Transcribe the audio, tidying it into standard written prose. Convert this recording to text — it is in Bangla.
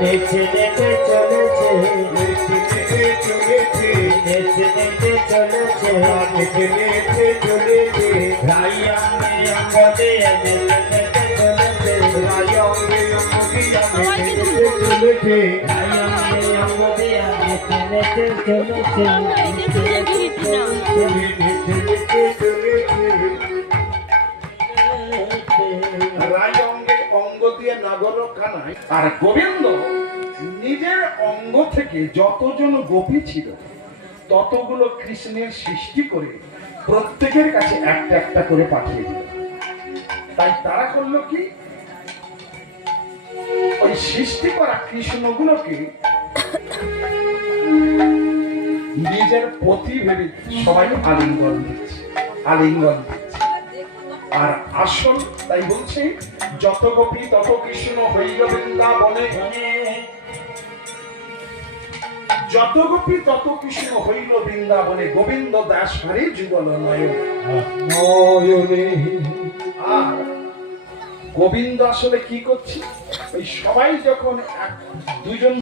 নেচে নেচে চলেছে, নেচে নেচে চলেছে, নেচে নেচে চলেছে, নেচে নেচে চলেছে, রাই অঙ্গে অঙ্গ দিয়ে নেচে নেচে চলেছে, রাই অঙ্গে অঙ্গ দিয়ে নেচে নেচে চলেছে, রাই অঙ্গে অঙ্গ দিয়ে নেচে নেচে চলেছে, নেচে নেচে চলেছে, নেচে নেচে চলেছে। রাই অঙ্গে অঙ্গ দিয়ে নগর কানাই, আর গোবিন্দ নিজের অঙ্গ থেকে যতজন গোপী ছিল ততগুলো কৃষ্ণের সৃষ্টি করে প্রত্যেকের কাছে একটা একটা করে পাঠিয়ে দিল। তাই তারা করলো কি, ওই সৃষ্টি করা কৃষ্ণগুলোকে নিজের পতি ভেবে সবাই আলিঙ্গন দিচ্ছে, আলিঙ্গন দিচ্ছে। আর আসল তাই বলছে, যত গোপী তত কৃষ্ণ হইল বৃন্দাবনে, যত গোপী তত কৃষ্ণ হইল বৃন্দাবনে, গোবিন্দ দাস হরে যুগল নয়নে। আর গোবিন্দ আসলে কি করছে, ওই সবাই যখন দুজন